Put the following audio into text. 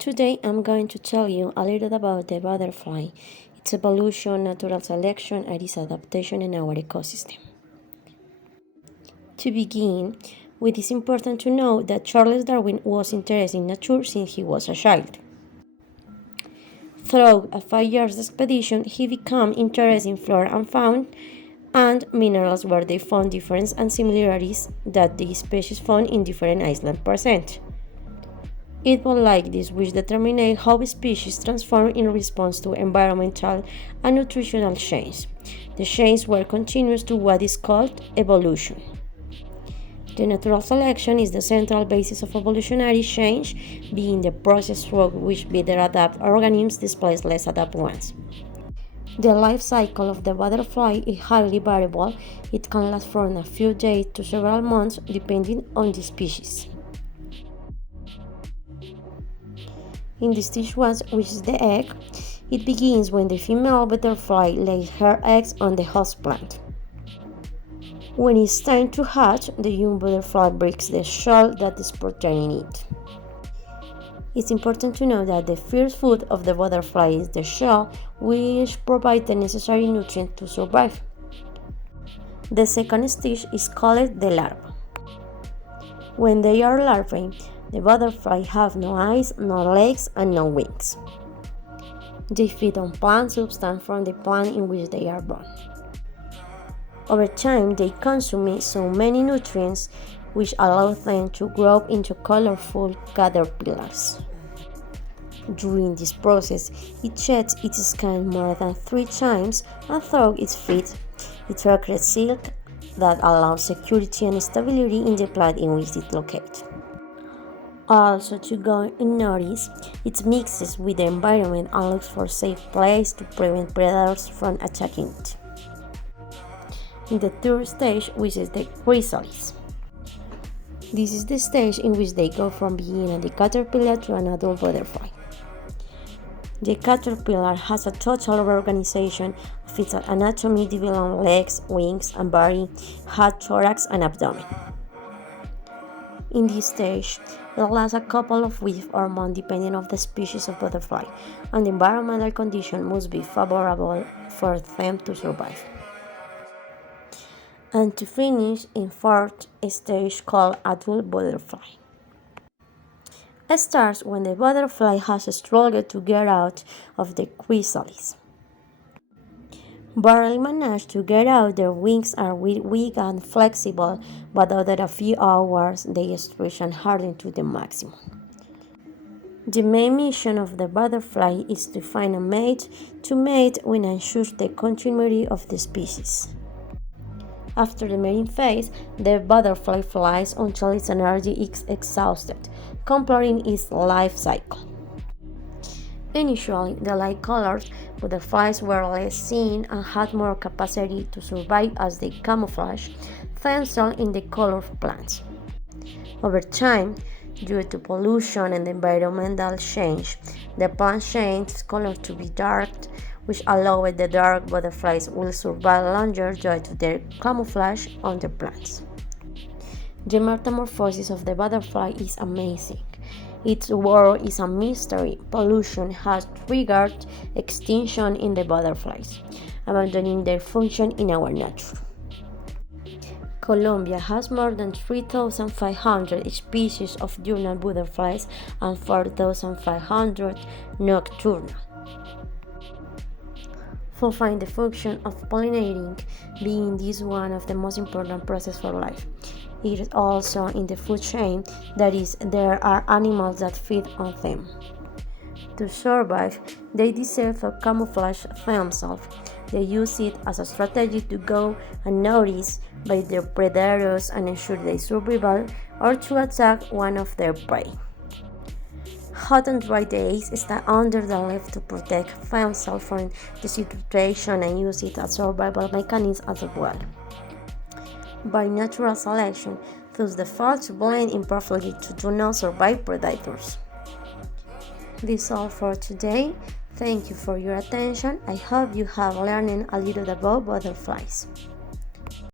Today I'm going to tell you a little about the butterfly, its evolution, natural selection, and its adaptation in our ecosystem. To begin, it is important to know that Charles Darwin was interested in nature since he was a child. Through a 5 year expedition, he became interested in flora and fauna and minerals where they found differences and similarities that the species found in different islands present. It was like this which determined how species transform in response to environmental and nutritional change. The changes were continuous to what is called evolution. The natural selection is the central basis of evolutionary change, being the process through which better adapted organisms displace less adapted ones. The life cycle of the butterfly is highly variable. It can last from a few days to several months depending on the species. In the stage 1, which is the egg, it begins when the female butterfly lays her eggs on the host plant. When it's time to hatch, the young butterfly breaks the shell that is protecting it. It's important to know that the first food of the butterfly is the shell, which provides the necessary nutrients to survive. The second stage is called the larva. When they are larvae, the butterfly have no eyes, no legs, and no wings. They feed on plant substance from the plant in which they are born. Over time, they consume so many nutrients which allow them to grow into colorful caterpillars. During this process, it sheds its skin more than 3 times, and through its feet, it secretes silk that allows security and stability in the plant in which it locates. Also, to go unnoticed, it mixes with the environment and looks for a safe place to prevent predators from attacking it. In the third stage, which is the chrysalis. This is the stage in which they go from being a caterpillar to an adult butterfly. The caterpillar has a total organization of its anatomy divided on legs, wings, and body, head, thorax, and abdomen. In this stage, it lasts a couple of weeks or months depending on the species of butterfly, and the environmental conditions must be favorable for them to survive. And to finish, in fourth stage called Adwol Butterfly. It starts when the butterfly has struggled to get out of the chrysalis. Barely manage to get out, their wings are weak and flexible, but after a few hours they stretch and harden to the maximum. The main mission of the butterfly is to find a mate to mate and ensure the continuity of the species. After the mating phase, the butterfly flies until its energy is exhausted, completing its life cycle. Initially, the light-colored butterflies were less seen and had more capacity to survive as they camouflage themselves in the colored plants. Over time, due to pollution and environmental change, the plant changed its color to be dark, which allowed the dark butterflies will survive longer due to their camouflage on the plants. The metamorphosis of the butterfly is amazing. Its world is a mystery. Pollution has triggered extinction in the butterflies, abandoning their function in our nature. Colombia has more than 3,500 species of diurnal butterflies and 4,500 nocturnal. Fulfilling the function of pollinating, being this one of the most important processes for life. It is also in the food chain, that is, there are animals that feed on them. To survive, they deserve to camouflage themselves. They use it as a strategy to go unnoticed by their predators and ensure their survival, or to attack one of their prey. Hot and dry days stand under the leaf to protect themselves from the situation and use it as a survival mechanism as well. By natural selection, thus default to blend in perfectly to do not survive predators. This is all for today. Thank you for your attention. I hope you have learned a little about butterflies.